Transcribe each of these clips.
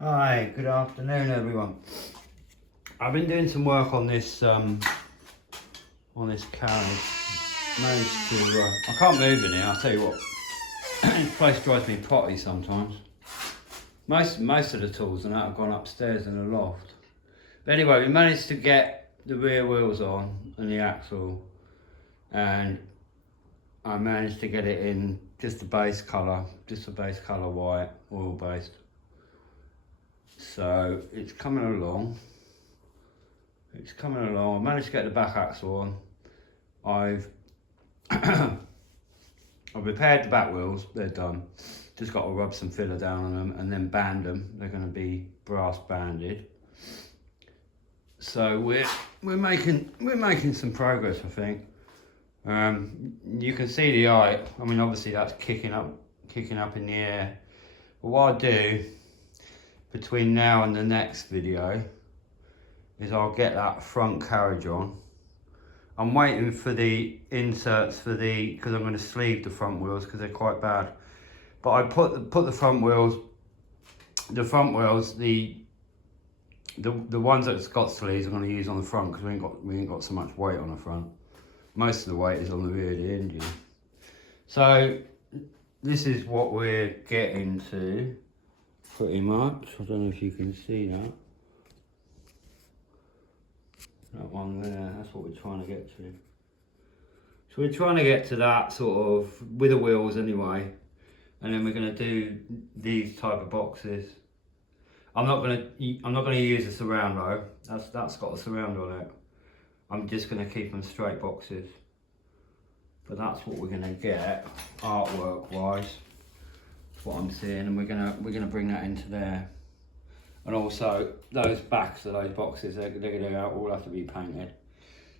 Hi, good afternoon everyone. I've been doing some work on this carriage. Managed to, I can't move in here, I'll tell you what. This place drives me potty sometimes. Most of the tools and that have gone upstairs in the loft. But anyway, we managed to get the rear wheels on and the axle, and I managed to get it in just a base colour white, oil based. So it's coming along. I managed to get the back axle on. I've repaired the back wheels, they're done. Just got to rub some filler down on them and then band them. They're going to be brass banded. So we're making some progress, I think. You can see the eye. I mean, obviously that's kicking up in the air. But what I'll do between now and the next video is I'll get that front carriage on. I'm waiting for the inserts because I'm going to sleeve the front wheels because they're quite bad. But I put the front wheels, the ones that's got sleeves I'm going to use on the front because we ain't got so much weight on the front. Most of the weight is on the rear of the engine. So this is what we're getting to, pretty much. I don't know if you can see that. That one there, that's what we're trying to get to. So we're trying to get to that sort of, with the wheels anyway. And then we're going to do these type of boxes. I'm not going to use a surround though. That's got a surround on it. I'm just going to keep them straight boxes. But that's what we're going to get artwork wise. That's what I'm seeing, and we're going to bring that into there. And also those backs of those boxes, they're going to all have to be painted.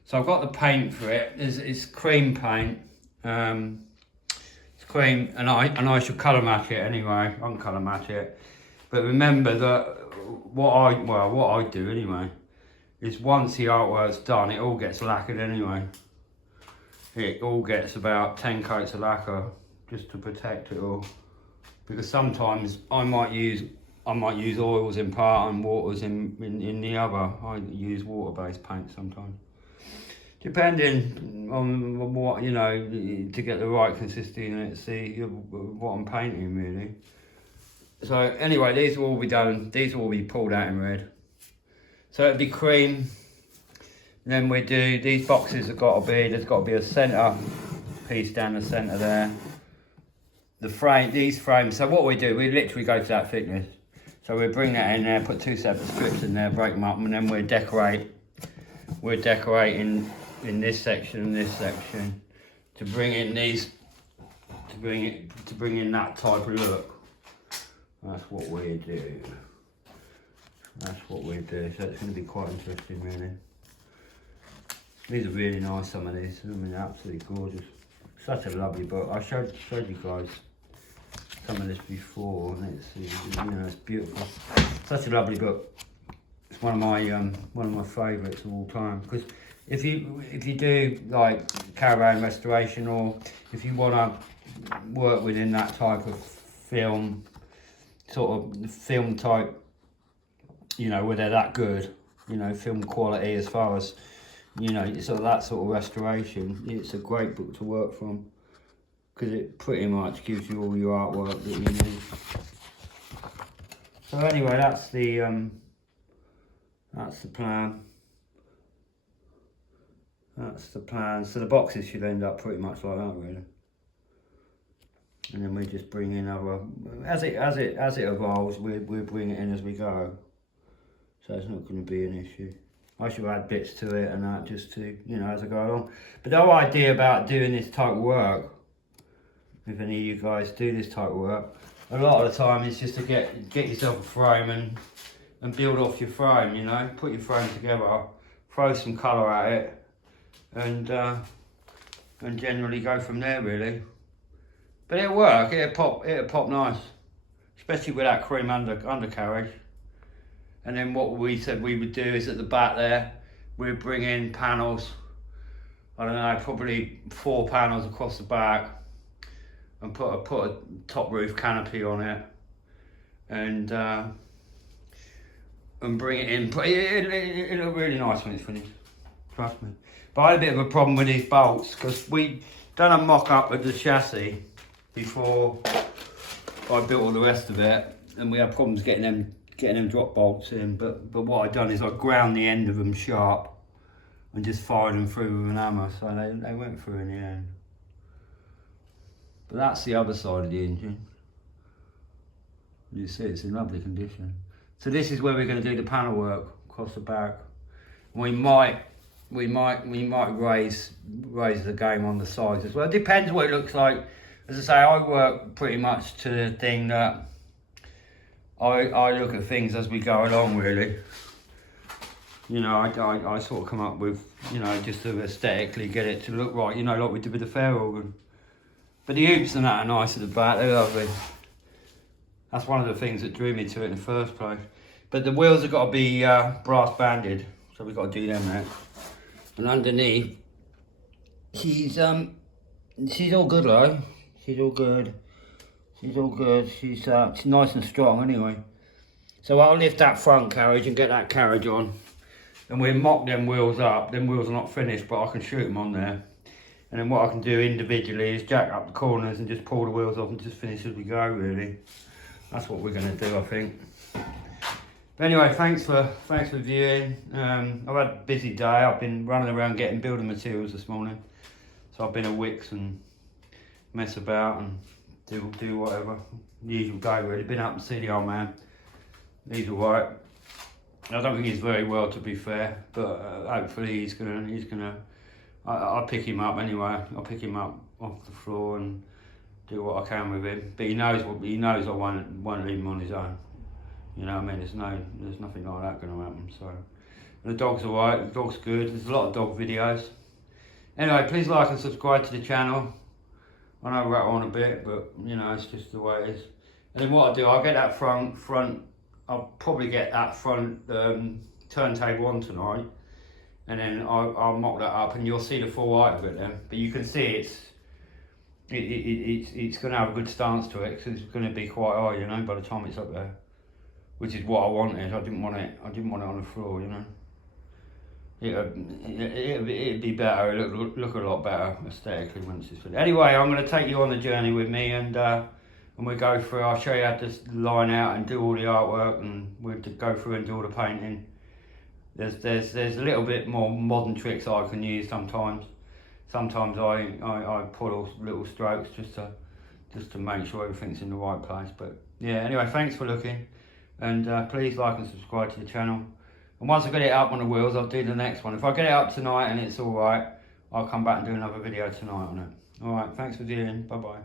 So I've got the paint for it. It's cream paint. It's cream, and I should colour match it anyway. I can colour match it. But remember that what I do anyway is once the artwork's done, it all gets lacquered anyway. It all gets about 10 coats of lacquer just to protect it all. Because sometimes I might use oils in part and waters in the other. I use water-based paint sometimes. Depending on what, you know, to get the right consistency of what I'm painting really. So anyway, these will all be done, these will all be pulled out in red. So it'll be cream. And then we do, these boxes there's got to be a centre piece down the centre there. The frame, these frames, so what we do, we literally go to that thickness. So we bring that in there, put two separate strips in there, break them up, and then we're decorating in this section and this section to bring in that type of look. That's what we do. So it's going to be quite interesting really. These are really nice, some of these. I mean, absolutely gorgeous. Such a lovely book. I showed you guys some of this before, and it's beautiful. Such a lovely book. It's one of my favourites of all time. Because if you do like caravan restoration, or if you want to work within that type of film, sort of film type, you know, where they're that good, you know, film quality as far as, you know, sort of that sort of restoration, it's a great book to work from because it pretty much gives you all your artwork that you need. So anyway, that's the plan. That's the plan. So the boxes should end up pretty much like that, really. And then we just bring in other, as it evolves, we bring it in as we go. So it's not going to be an issue. I should add bits to it and that just to, you know, as I go along. But the whole idea about doing this type of work, if any of you guys do this type of work, a lot of the time is just to get yourself a frame and build off your frame, you know, put your frame together, throw some colour at it, and generally go from there really. But it'll work, it'll pop nice, especially with that cream undercarriage. And then what we said we would do is at the back there, we'd bring in panels, I don't know, probably 4 panels across the back, and put a top roof canopy on it, and and bring it in. But it'll look really nice when it's finished. Trust me. But I had a bit of a problem with these bolts because we done a mock-up of the chassis before I built all the rest of it, and we had problems getting them drop bolts in. But what I've done is I ground the end of them sharp and just fired them through with an hammer, so they went through in the end. But that's the other side of the engine. You see, it's in lovely condition. So this is where we're going to do the panel work across the back. We might raise the game on the sides as well. It depends what it looks like. As I say, I work pretty much to the thing that I look at things as we go along, really. You know, I sort of come up with, you know, just to aesthetically get it to look right, you know, like we did with the Fairground. But the hoops and that are nice at the back, they're lovely. That's one of the things that drew me to it in the first place. But the wheels have got to be brass banded, so we've got to do them now. And underneath, she's all good, though. She's all good. She's all good. She's nice and strong anyway. So I'll lift that front carriage and get that carriage on. And we'll mock them wheels up. Them wheels are not finished, but I can shoot them on there. And then what I can do individually is jack up the corners and just pull the wheels off and just finish as we go, really. That's what we're going to do, I think. But anyway, thanks for viewing. I've had a busy day. I've been running around getting building materials this morning. So I've been at Wicks and mess about and do whatever. The usual day, really. Been up and see the old man. He's alright. I don't think he's very well, to be fair, but hopefully he's gonna. I'll pick him up anyway. I'll pick him up off the floor and do what I can with him. But he knows I won't leave him on his own. You know what I mean? There's nothing like that going to happen. So and the dog's alright. The dog's good. There's a lot of dog videos. Anyway, please like and subscribe to the channel. I know I rattle on a bit, but you know it's just the way it is. And then what I do, I'll get that front. I'll probably get that front turntable on tonight, and then I'll mock that up, and you'll see the full height of it then. But you can see it's going to have a good stance to it, because it's going to be quite high, you know, by the time it's up there, which is what I wanted. I didn't want it on the floor, you know. It'd be better. It'd look a lot better aesthetically once it's finished. Anyway, I'm going to take you on the journey with me, and we go through. I'll show you how to line out and do all the artwork, and we'll go through and do all the painting. There's a little bit more modern tricks I can use sometimes. Sometimes I pull little strokes just to make sure everything's in the right place. But yeah, anyway, thanks for looking, and please like and subscribe to the channel. And once I get it up on the wheels, I'll do the next one. If I get it up tonight and it's all right, I'll come back and do another video tonight on it. All right, thanks for viewing. Bye bye.